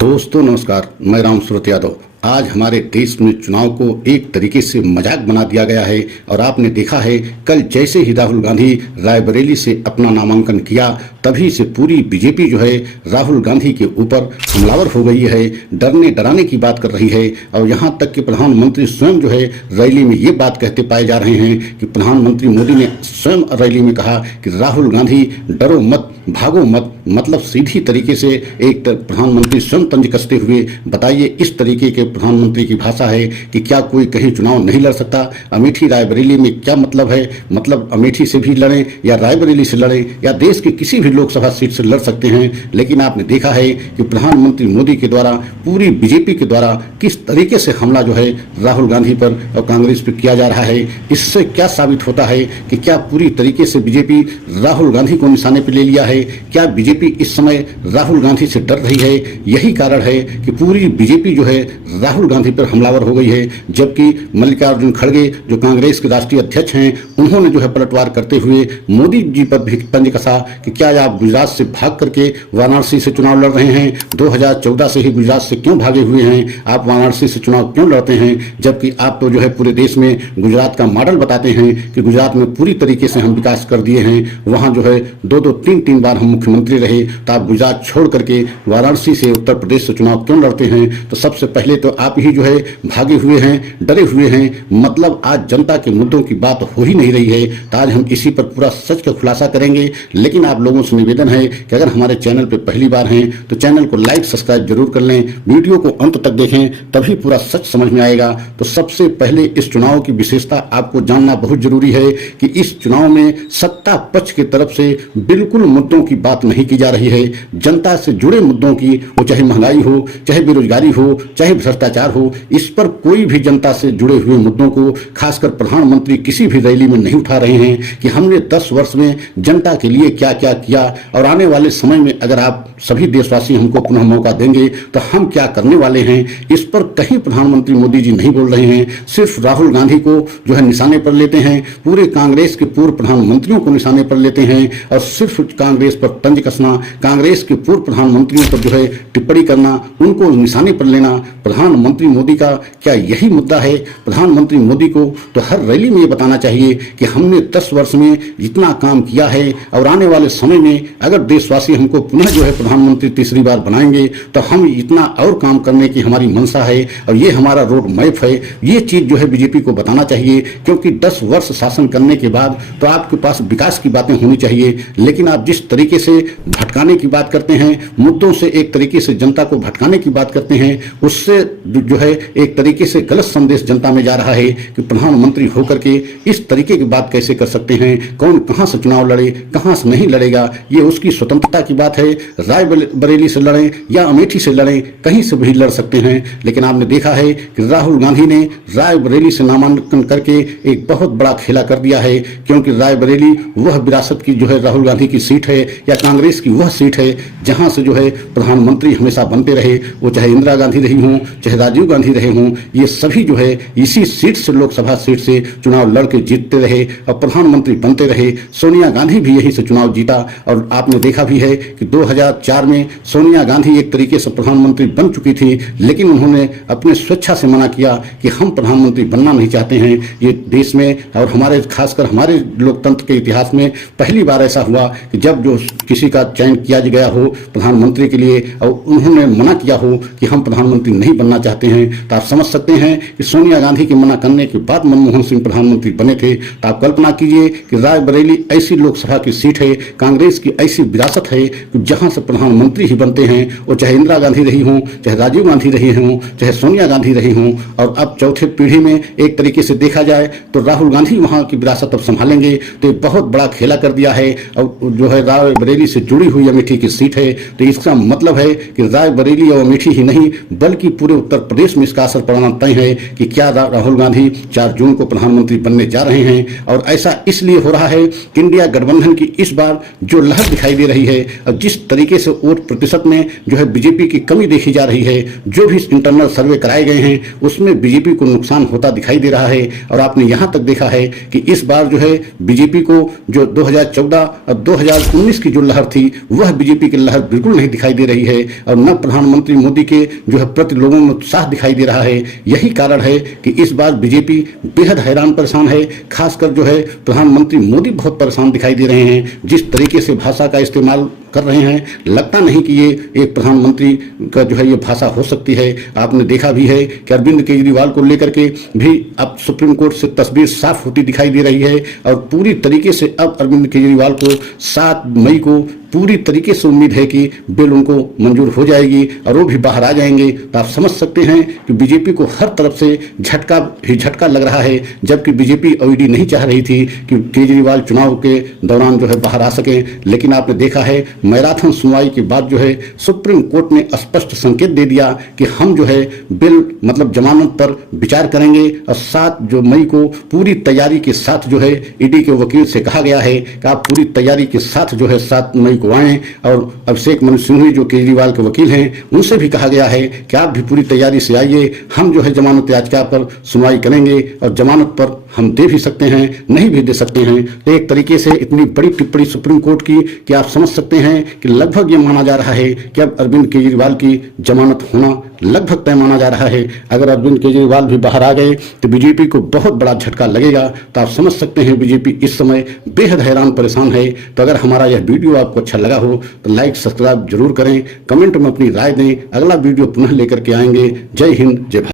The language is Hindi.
दोस्तों नमस्कार, मैं राम सूरत यादव। आज हमारे देश में चुनाव को एक तरीके से मजाक बना दिया गया है और आपने देखा है कल जैसे ही राहुल गांधी रायबरेली से अपना नामांकन किया तभी से पूरी बीजेपी जो है राहुल गांधी के ऊपर हमलावर हो गई है, डरने डराने की बात कर रही है। और यहाँ तक कि प्रधानमंत्री स्वयं जो है रैली में ये बात कहते पाए जा रहे हैं कि प्रधानमंत्री मोदी ने स्वयं रैली में कहा कि राहुल गांधी डरो मत, भागो मत, मतलब सीधी तरीके से एक प्रधानमंत्री स्वयं तंज कसते हुए बताइए इस तरीके के प्रधानमंत्री की भाषा है कि क्या कोई कहीं चुनाव नहीं लड़ सकता। अमेठी रायबरेली में क्या मतलब है, मतलब अमेठी से भी लड़ें या रायबरेली से लड़ें या देश के किसी भी लोकसभा सीट से लड़ सकते हैं। लेकिन आपने देखा है कि प्रधानमंत्री मोदी के द्वारा पूरी बीजेपी के द्वारा किस तरीके से हमला जो है राहुल गांधी पर और कांग्रेस पर किया जा रहा है। इससे क्या साबित होता है कि क्या पूरी तरीके से बीजेपी राहुल गांधी को निशाने पर ले लिया है, क्या बीजेपी इस समय राहुल गांधी से डर रही है। यही कारण है कि पूरी बीजेपी जो है राहुल गांधी पर हमलावर हो गई है। जबकि मल्लिकार्जुन खड़गे जो कांग्रेस के राष्ट्रीय अध्यक्ष हैं उन्होंने जो है पलटवार करते हुए मोदी जी पर भी तंज कसा कि क्या आप गुजरात से भाग करके वाराणसी से चुनाव लड़ रहे हैं, 2014 से ही गुजरात से क्यों भागे हुए हैं, आप वाराणसी से चुनाव क्यों लड़ते हैं। जबकि आप तो जो है पूरे देश में गुजरात का मॉडल बताते हैं कि गुजरात में पूरी तरीके से हम विकास कर दिए हैं, वहां जो है दो तीन बार हम मुख्यमंत्री रहे, तो आप गुजरात छोड़ करके वाराणसी से उत्तर प्रदेश से चुनाव क्यों लड़ते हैं। तो सबसे पहले तो आप ही जो है भागे हुए हैं, डरे हुए हैं, मतलब आज जनता के मुद्दों की बात हो ही नहीं रही है। तो आज हम इसी पर पूरा सच का खुलासा करेंगे। लेकिन आप लोगों से निवेदन है कि अगर हमारे चैनल पर पहली बार हैं तो चैनल को लाइक सब्सक्राइब जरूर कर लें, वीडियो को अंत तक देखें तभी पूरा सच समझ में आएगा। तो सबसे पहले इस चुनाव की विशेषता आपको जानना बहुत जरूरी है कि इस चुनाव में सत्ता पक्ष की तरफ से बिल्कुल मुद्दों की बात नहीं की जा रही है। जनता से जुड़े मुद्दों की, वो चाहे महंगाई हो, चाहे बेरोजगारी हो, चाहे भ्रष्टाचार हो, इस पर कोई भी जनता से जुड़े हुए मुद्दों को खासकर प्रधानमंत्री किसी भी रैली में नहीं उठा रहे हैं कि हमने 10 वर्ष में जनता के लिए क्या क्या किया और आने वाले समय में अगर आप सभी देशवासी हमको पुनः मौका देंगे तो हम क्या करने वाले हैं। इस पर कहीं प्रधानमंत्री मोदी जी नहीं बोल रहे हैं। सिर्फ राहुल गांधी को जो है निशाने पर लेते हैं, पूरे कांग्रेस के पूर्व प्रधानमंत्रियों को निशाने पर लेते हैं और सिर्फ कांग्रेस पर तंज कसना, कांग्रेस के पूर्व प्रधानमंत्रियों पर जो है टिप्पणी करना, उनको निशाने पर लेना प्रधानमंत्री मोदी का क्या यही मुद्दा है। प्रधानमंत्री मोदी को तो हर रैली में ये बताना चाहिए कि हमने 10 वर्ष में इतना काम किया है और आने वाले समय में अगर देशवासी हमको पुनः जो है प्रधानमंत्री तीसरी बार बनाएंगे तो हम इतना और काम करने की हमारी मंशा है और ये हमारा रोड मैप है। ये चीज जो है बीजेपी को बताना चाहिए, क्योंकि 10 वर्ष शासन करने के बाद तो आपके पास विकास की बातें होनी चाहिए। लेकिन आप जिस तरीके से भटकाने की बात करते हैं, मुद्दों से एक तरीके से जनता को भटकाने की बात करते हैं, उससे जो है एक तरीके से गलत संदेश जनता में जा रहा है कि प्रधानमंत्री होकर के इस तरीके की बात कैसे कर सकते हैं। कौन कहां से चुनाव लड़े, कहां से नहीं लड़ेगा, ये उसकी स्वतंत्रता की बात है। रायबरेली से लड़ें या अमेठी से लड़ें, कहीं से भी लड़ सकते हैं। लेकिन आपने देखा है कि राहुल गांधी ने रायबरेली से नामांकन करके एक बहुत बड़ा खेला कर दिया है, क्योंकि रायबरेली वह विरासत की जो है राहुल गांधी की सीट है या कांग्रेस की वह सीट है जहां से जो है प्रधानमंत्री हमेशा बनते रहे, वो चाहे इंदिरा गांधी रही हों, चाहे राजीव गांधी रहे हों, ये सभी जो है इसी सीट से, लोकसभा सीट से चुनाव लड़के जीतते रहे और प्रधानमंत्री बनते रहे। सोनिया गांधी भी यहीं से चुनाव जीता और आपने देखा भी है कि 2004 में सोनिया गांधी एक तरीके से प्रधानमंत्री बन चुकी थी, लेकिन उन्होंने अपने स्वेच्छा से मना किया कि हम प्रधानमंत्री बनना नहीं चाहते हैं। ये देश में और हमारे खासकर हमारे लोकतंत्र के इतिहास में पहली बार ऐसा हुआ कि जब जो किसी का चयन किया गया हो प्रधानमंत्री के लिए और उन्होंने मना किया हो कि हम प्रधानमंत्री नहीं बनना चाहते हैं, तो आप समझ सकते हैं कि सोनिया गांधी के मना करने के बाद मनमोहन सिंह प्रधानमंत्री बने थे। तो आप कल्पना कीजिए कि रायबरेली ऐसी लोकसभा की सीट है, कांग्रेस की ऐसी विरासत है कि जहां से प्रधानमंत्री ही बनते हैं, वो चाहे इंदिरा गांधी रही हों, चाहे राजीव गांधी रही हों, चाहे सोनिया गांधी रही हों। और अब चौथे पीढ़ी में एक तरीके से देखा जाए तो राहुल गांधी वहां की विरासत अब संभालेंगे। तो एक बहुत बड़ा खेला कर दिया है और जो है रायबरेली से जुड़ी हुई अमेठी की सीट है, तो इसका मतलब है कि रायबरेली और अमेठी ही नहीं बल्कि पूरे उत्तर प्रदेश में इसका असर पड़ना तय है कि क्या राहुल गांधी 4 जून को प्रधानमंत्री बनने जा रहे हैं। और ऐसा इसलिए हो रहा है कि इंडिया गठबंधन की इस बार जो लहर दिखाई दे रही है और जिस तरीके से वोट प्रतिशत में जो है बीजेपी की कमी देखी जा रही है, जो भी इंटरनल सर्वे कराए गए हैं उसमें बीजेपी को नुकसान होता दिखाई दे रहा है। और आपने यहां तक देखा है कि इस बार जो है बीजेपी को जो 2014 और 2019 की जो लहर थी थी वह बीजेपी की लहर बिल्कुल नहीं दिखाई दे रही है और न प्रधानमंत्री मोदी के जो है प्रति लोगों में उत्साह दिखाई दे रहा है। यही कारण है कि इस बार बीजेपी बेहद हैरान परेशान है। खासकर जो है प्रधानमंत्री मोदी बहुत परेशान दिखाई दे रहे हैं। जिस तरीके से भाषा का इस्तेमाल कर रहे हैं, लगता नहीं कि ये एक प्रधानमंत्री का जो है ये भाषा हो सकती है। आपने देखा भी है कि अरविंद केजरीवाल को लेकर के भी अब सुप्रीम कोर्ट से तस्वीर साफ होती दिखाई दे रही है और पूरी तरीके से अब अरविंद केजरीवाल को 7 मई को पूरी तरीके से उम्मीद है कि बिल उनको मंजूर हो जाएगी और वो भी बाहर आ जाएंगे। तो आप समझ सकते हैं कि बीजेपी को हर तरफ से झटका ही झटका लग रहा है, जबकि बीजेपी ओईडी नहीं चाह रही थी कि केजरीवाल चुनाव के दौरान जो है बाहर आ सके। लेकिन आपने देखा है मैराथन सुनवाई के बाद जो है सुप्रीम कोर्ट ने स्पष्ट संकेत दे दिया कि हम जो है बिल मतलब जमानत पर विचार करेंगे और 7 मई को पूरी तैयारी के साथ जो है ईडी के वकील से कहा गया है कि आप पूरी तैयारी के साथ जो है 7 मई को आए। और अभिषेक मनु सिंघवी जो केजरीवाल के वकील हैं उनसे भी कहा गया है कि आप भी पूरी तैयारी से आइए, हम जो है जमानत याचिका पर सुनवाई करेंगे और जमानत पर हम दे भी सकते हैं, नहीं भी दे सकते हैं। तो एक तरीके से इतनी बड़ी टिप्पणी सुप्रीम कोर्ट की कि आप समझ सकते हैं कि लगभग ये माना जा रहा है कि अब अरविंद केजरीवाल की जमानत होना लगभग तय माना जा रहा है। अगर अरविंद केजरीवाल भी बाहर आ गए तो बीजेपी को बहुत बड़ा झटका लगेगा। तो आप समझ सकते हैं बीजेपी इस समय बेहद हैरान परेशान है। तो अगर हमारा यह वीडियो आपको अच्छा लगा हो तो लाइक सब्सक्राइब जरूर करें, कमेंट में अपनी राय दें। अगला वीडियो पुनः लेकर के आएंगे। जय हिंद, जय भारत।